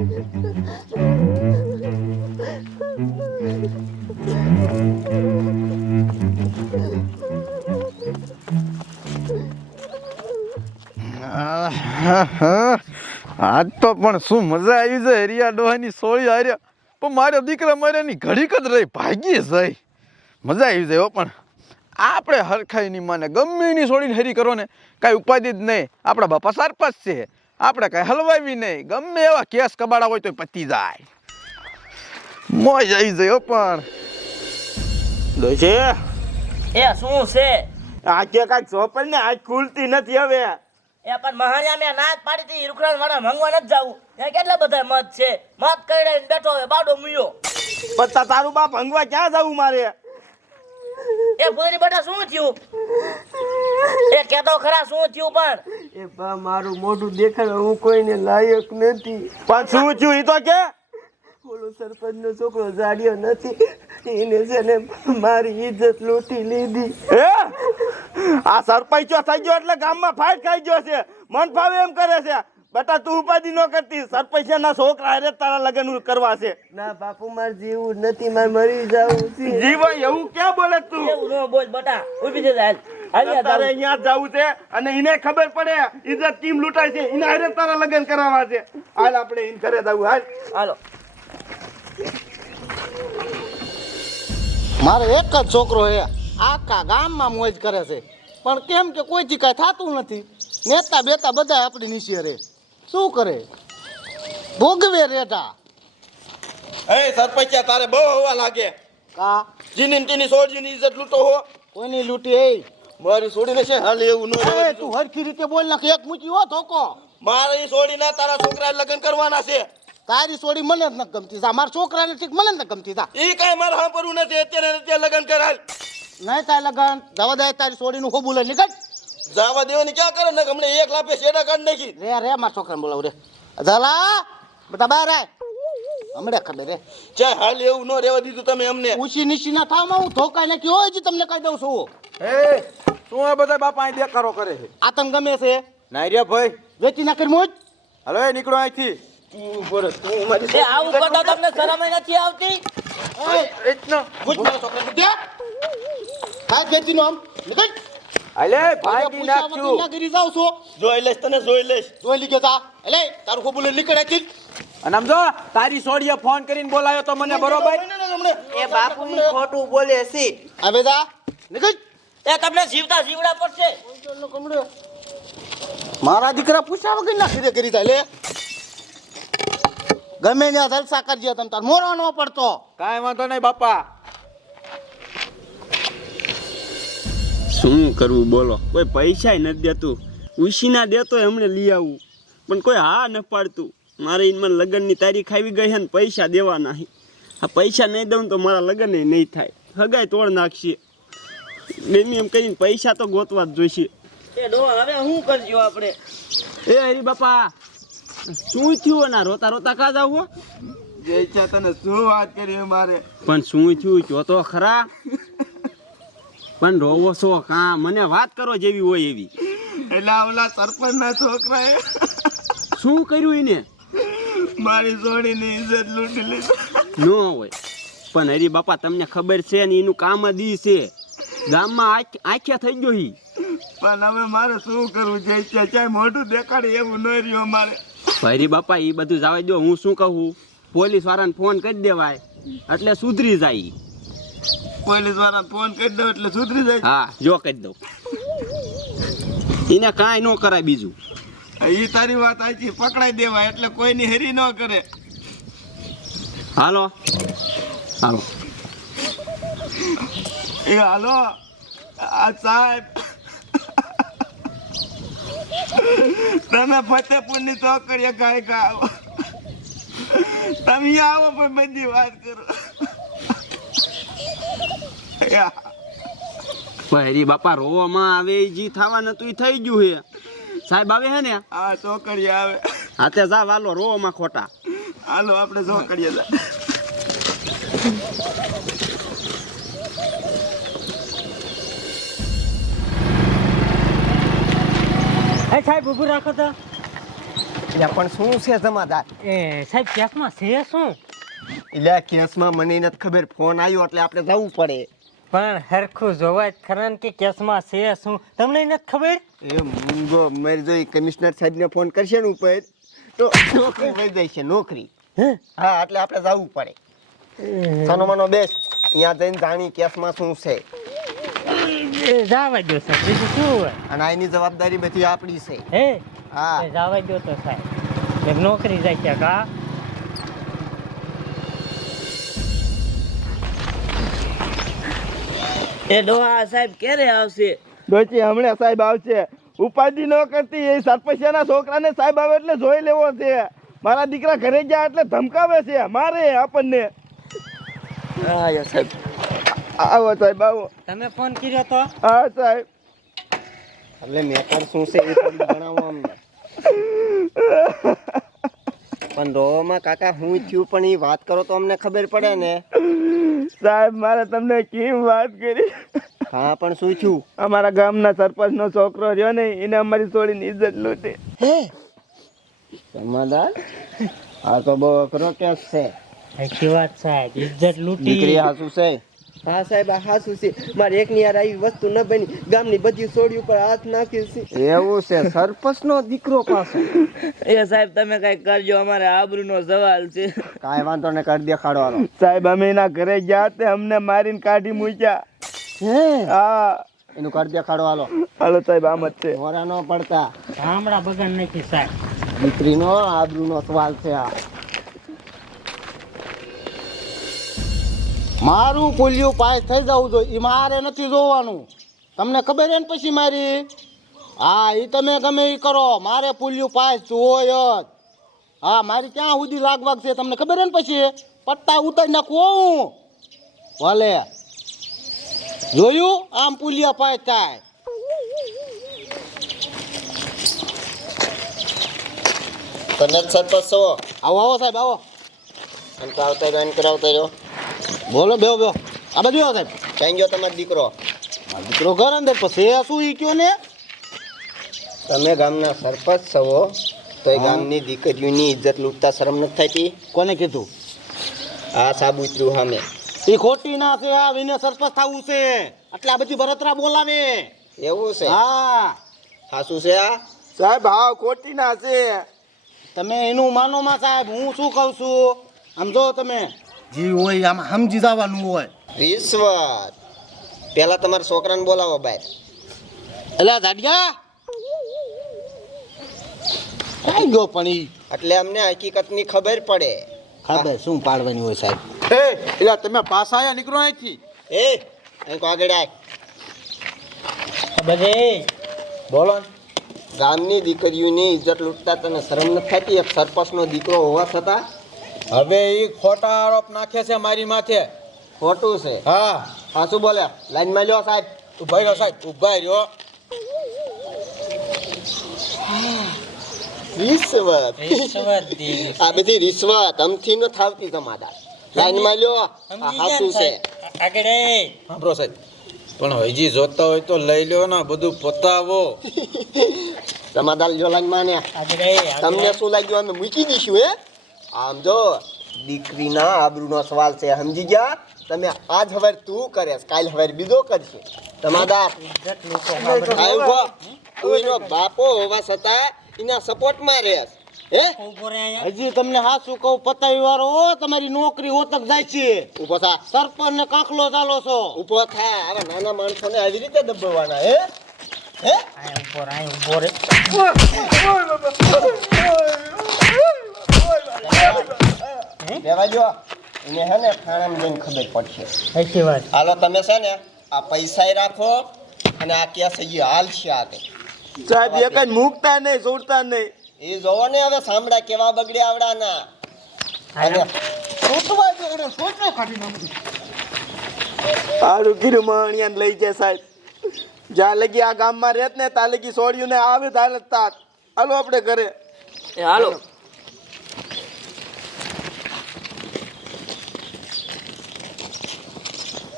આજ તો પણ શું મજા આવી છે હરિયા ડોહાની સોળી હાર્યા પણ મારા દીકરા માર્યાની ઘડીક જ રહી, ભાગી જાય. મજા આવી જાય પણ. આપણે હરખાઈની માને ગમે એની સોળીને હરી કરો ને, કાંઈ ઉપાધિ જ નહીં. આપણા બાપા સરપંચ છે. આપણે કાંઈ હલવાવી નહીં. ગમે એવા કેસ કબાડા હોય તો પતી જાય. મોજ આવી જાય પણ. ડોશી એ શું છે? આ કે કાંઈક ચોપર ને આજ ખુલતી નથી હવે. એ પણ મહાણિયા મેં ના પાડી હતી રૂખડાન વાળા મંગવા નથી જાવું. ત્યાં કેટલા બધા મત છે? મત કરીને બેઠો હવે બાડો મુયો. પત્તા તારું બાપ હંગવા ક્યાં જવું મારે? એ ભૂરી બેટા શું થયું? એ કેતો ખરા શું થયું પણ? એ બા મારું મોઢું દેખાડવા હું કોઈને લાયક નથી. પણ શું થયું? ઈ તો કે? ઓલો સરપંચનો છોકરો જાડ્યો નથી. એને છે ને મારી ઇજ્જત લૂંટી લીધી. એ આ સરપંચો થઈ ગયો એટલે ગામમાં ફાઇટ ખાઈ ગયો છે. મન ફાવે એમ કરે છે. બેટા તું ઉપાધિ ન કરતી. સરપંચના છોકરા હારે તારા લગન કરવા છે. ના બાપુ મારે જીવું નથી. મારે મરી જાવું છે. જીવા એવું ક્યાં બોલે તું? એવું ન બોલ બેટા. ઊભી થઈ જાય તારે અહીંયા જ જવું છે અને એને ખબર પડે ઇજ્જત ટીમ લૂંટાય છે. એને હારે તારા લગ્ન કરાવવા છે. હાલ આપણે એને ઘરે જવું હાલ. હાલો. મારે એક જ છોકરો છે. આખા ગામમાં મોજ કરે છે. પણ કેમ કે કોઈથી કાંઈ થતું નથી. નેતા બેતા બધા આપણી નીચે રે શું કરે? ભોગવે રેટા એ સરપંચા તારે બહુ હવા લાગે. કા? જીની ટીની સોળજીની ઇજ્જત લૂંટો હો. કોઈની લૂંટી એ મારી છોડીને છે હાલ એવું ન રહેવા દીધું. તું હરખી રીતે બોલ નાખ એક મૂકી હો ધોકો. મારે ઈ છોડીને તારા છોકરા લગ્ન કરવાના છે. તારી છોડી મને જ ન ગમતી જા મારા છોકરાને ઠીક મને જ ન ગમતી જા. ઈ કઈ મારે સાંભળવું નથી અત્યારે ને અત્યારે લગ્ન કરાલ નહીં તારે લગન. જવા દે તારી સોડીનું ખૂબ લઈ નીકળ. જાવા દેવાની ક્યાં કરે? ને હમણાં એક લાફે શેડા કાઢ નાખી. રે રે મારા છોકરાને બોલાવ રે. ઝાલા બધા બહાર આય. હમણાં ખબર રે ચાલ હાલ એવું ન રહેવા દીધું તમે અમને. ઉછી નીચી ના થાવ હું ધોકાઈ નાખી હોય જ તમને કહી દઉં છું. હે શું આ બધા બાપા અહીં કરો કરે છે? આ તને ગમે છે? નાયરિયા ભાઈ. વેચી નાખી મોજ? હલો એ નીકળો અહીંથી. તું બોલે તું મારી એ આવું કરતા તમને શરમ નથી આવતી? મારા હા વેચી નો આમ નીકળ. અલે ભાગી ભાગી નાખ્યું ના જાવ છો. જોઈ લઈશ તને જોઈ લઈશ. જોઈ લીધે તા. એટલે તારું ખોબું લઈ નીકળે છે અને આમ જો તારી સોડીએ ફોન કરીને બોલાયો તો મને બરોબર? એ બાપુ ખોટું બોલે છે. હવે જા નીકળ. એ તમને જીવતા જીવડા પડશે. મારા દીકરા પૂછ્યા વગર નાખી દે કરી લે. ગમે ત્યાં જલસા કરજે તમ તાર મોરો ન પડતો. કાંઈ વાંધો નહીં બાપા. શું કરવું બોલો? કોઈ પૈસા નથી દેતું. ઉશીના દેતો એમણે લઈ આવું. પણ કોઈ હા ન પાડતું. મારે ઈનમાં લગ્નની તારીખ આવી ગઈ છે ને પૈસા દેવાના આ પૈસા નહીં દઉં તો મારા લગ્ન નહીં થાય. હગાઈ તોડ નાખશે. ગમે એમ કરીને પૈસા તો ગોતવા જ જોઈશે. એ ડો હવે શું કરજો આપણે? એ હરી બાપા શું થયું ના રોતા રોતા કા જાવ હો? જય છે તને શું વાત કરી મારે? પણ શું થયું? જો તો ખરા. પણ રોવો છો કા? મને વાત કરો જેવી હોય એવી. એટલે ઓલા સરપંચ ના છોકરાએ શું કર્યું એને? મારી છોડીની ઇજ્જત લૂંટી લીધી. ન હોય. પણ હરી બાપા તમને ખબર છે ને એનું કામ જ છે. ગામમાં આખ્યા થઈ ગયો હી. પણ હવે મારે શું કરવું? છે ચાય મોઢું દેખાડે એવું ન રહ્યું અમારે. ભાઈ બાપા એ બધું જવા દો હું શું કહું? પોલીસ વાળાને ફોન કરી દેવાય એટલે સુધરી જાય. પોલીસવાળા ફોન કરી દો એટલે સુધરી જાય? હા જો કરી દઉં. એને કાંઈ ન કરાય બીજું. એ તારી વાત સાચી પકડાઈ દેવાય એટલે કોઈની હેરી ન કરે. હાલો. હાલો. એ હાલો આ સાહેબ. તમે ફતેપુરની ચોકડીએ કાંઈ આવો. તમે આવો પણ બધી વાત કરો. યા. પણ હરી બાપા રોવામાં આવે જી થવા નતું એ થઈ ગયું હે. સાહેબ આવે હે ને? આ ચોકડીએ આવે. હાથે જા વાલો રોવામાં ખોટા. હાલો આપણે ચોકડીએ જા. એ સાહેબ ઊભું રાખો તો. એટલે પણ શું છે જમાદાર એ સાહેબ કેસમાં છે શું? એટલે કેસમાં મને નથી ખબર. ફોન આવ્યો એટલે આપણે જવું પડે. પણ હરખું જોવા જ ખરા કે કેસમાં છે શું. તમને નથી ખબર? એ મૂંગો મારી જોઈ કમિશનર સાહેબને ફોન કરશે ને ઉપર. તો નોકરી મળી જાય છે નોકરી. હા? એટલે આપણે જવું પડે. સાનો માનો બેસ અહીંયા જઈને જાણી કેસમાં શું છે. એ જવા દો સાહેબ. બીજું શું હોય? અને આની જવાબદારી બધી આપણી છે. હે? હા. જવા દો તો સાહેબ. એક નોકરી જાય છે કા? એ ડોહા સાહેબ ક્યારે આવશે? ડોચી હમણાં સાહેબ આવશે. ઉપાધિ ન કરતી એ સરપંચના છોકરાને સાહેબ આવે એટલે જોઈ લેવો છે. મારા દીકરા ઘરે ગયા એટલે ધમકાવે છે. મારે આપણને. હા સાહેબ. આવો સાહેબ આવો. તમે ફોન કર્યો તો? હા સાહેબ. એટલે મેટર શું છે એ થોડું જણાવો અમને. પણ રોવામાં કાકા હું થયું પણ એ વાત કરો તો અમને ખબર પડે ને. સાહેબ મારે તમને કેમ વાત કરી? હા પણ શું થયું? અમારા ગામના સરપંચનો છોકરો રહ્યો ને એને અમારી છોડીને ઇજ્જત લૂટી. જમાદાર આ તો બહુ અઘરો કેસ છે. સાચી વાત સાહેબ. ઇજ્જત લૂટી. દીકરી હાસુ છે? હા સાહેબ આ હાસું છે. મારે એક ની આવી વસ્તુ ન બની. ગામની બધી સોડી ઉપર હાથ નાખી છે. એવું છે સરપંચ નો દીકરો પાસે. એ સાહેબ તમે કઈ કરજો અમારે આબરૂનો સવાલ છે. કાઈ વાંધો ને કરી દેખાડવાનો. સાહેબ અમે એના ઘરે ગયા તે અમને મારીને કાઢી મૂક્યા. હે? હા. એનું કરી દેખાડવાનો. હાલો સાહેબ આમ જ છે. મોરા ન પડતા. ગામડા બગાડ નાખી સાહેબ. દીકરીનો આબરૂનો સવાલ છે આ. મારું પુલિયું પાસ થઈ જવું જોઈએ. એ મારે નથી જોવાનું. તમને ખબર હે ને પછી મારી? હા એ તમે ગમે એ કરો. મારે પુલિયું પાસ જોવો જ. હા મારી ક્યાં સુધી લાગવાગ છે તમને ખબર હે ને પછી? પટ્ટા ઉતારી નાખવો હું ભલે. જોયું? આમ પુલિયા પાસ થાય. કનક સરપંચ આવો. આવો સાહેબ આવો. તો આવતા રહ્યો કરાવતા રહ્યો બોલો બેહો બેહો. આ બાજુ આવો સાહેબ. ક્યાં ગયો તમારો દીકરો? મારો દીકરો ઘર અંદર પછી એ શું ઈ કયો ને? તમે ગામના સરપંચ છો તો એ ગામની દીકરીઓની ઇજ્જત લૂંટતા શરમ નથી થતી? કોને કીધું? આ સાબુતરું સામે. એ ખોટી ના છે આ વિને સરપંચ થવું છે. એટલે આ બધી બરતરા બોલાવે. એવું છે? હા. સાસુ છે આ? સાહેબ હા ખોટી ના છે. તમે એનું માનો માં સાહેબ હું શું કહું છું? આમ જો તમે. જી હોય આમાં સમજી જવાનું હોય. રિશ્વત પેલા તમારા છોકરાને બોલાવો ભાઈ અલા દાડિયા! કઈ ગયો પણ ઈ? એટલે અમને હકીકતની ખબર પડે. ખબર શું પાડવાની હોય સાહેબ? એટલે તમે પાસ આયા નીકળો અહીંથી. એ અહીં આગળ આય. બધે બોલો ગામની દીકરીઓની ઇજ્જત લૂંટતા તને શરમ નથી થતી? એક સરપંચનો દીકરો હોવા છતાં હવે એ ખોટા આરોપ નાખે છે મારી માથે. ખોટું છે? હા. હા શું બોલે? લાઈનમાં લ્યો સાહેબ. ઊભા રહ્યો સાહેબ ઊભા રહ્યો. રિશ્વત. રિશ્વત આ બધી રિશ્વત અમથી ન થાવતી તમારા. લાઈનમાં લ્યો. ને છે? આગળ સાંભળો સાહેબ. પણ હજી જોતા હોય તો લઈ લ્યો ને બધું પતાવો. તમારા લાઈનમાં ને. આગળ એ, આગળ તમને શું લાગ્યું? અમે મૂકી દઈશું હે? આમ જો દીકરીના આબરૂનો સવાલ છે સમજી ગયા? તમે આજ હવે તું કરે કાલ હવે બીજો કરશે. તમારા એનો બાપો હોવા છતાં એના સપોર્ટમાં રહેશ. હજી તમને હાસુ કહું પતાવી વાળો તમારી નોકરી ઓતક જાય છે. ઊભો થા. સરપંચ ને કાંકલો ચાલો છો. ઊભો થા. આવા નાના માણસોને આવી રીતે દબાવવાના હે? હે? અહીંયા ઉપર રહે, અહીંયા ઊભો રહે. લેવા જો. એને હે ને થાણામાં જઈને ખબર પડશે. સાચી વાત. હાલો તમે છે ને આ પૈસા રાખો અને આ કેસ હજી હાલ છે આગળ સાહેબ એક જ મૂકતા નહીં છોડતા નહીં. એ જોવો ને હવે સાંભળા કેવા બગડે આવડાના. અને સારું કીધું માણિયાને લઈ જાય સાહેબ. જ્યાં લગી આ ગામમાં રહેત ને ત્યાં લગી સોડ્યું ને આવે તારે તાત હાલો આપણે ઘરે. એ હાલો.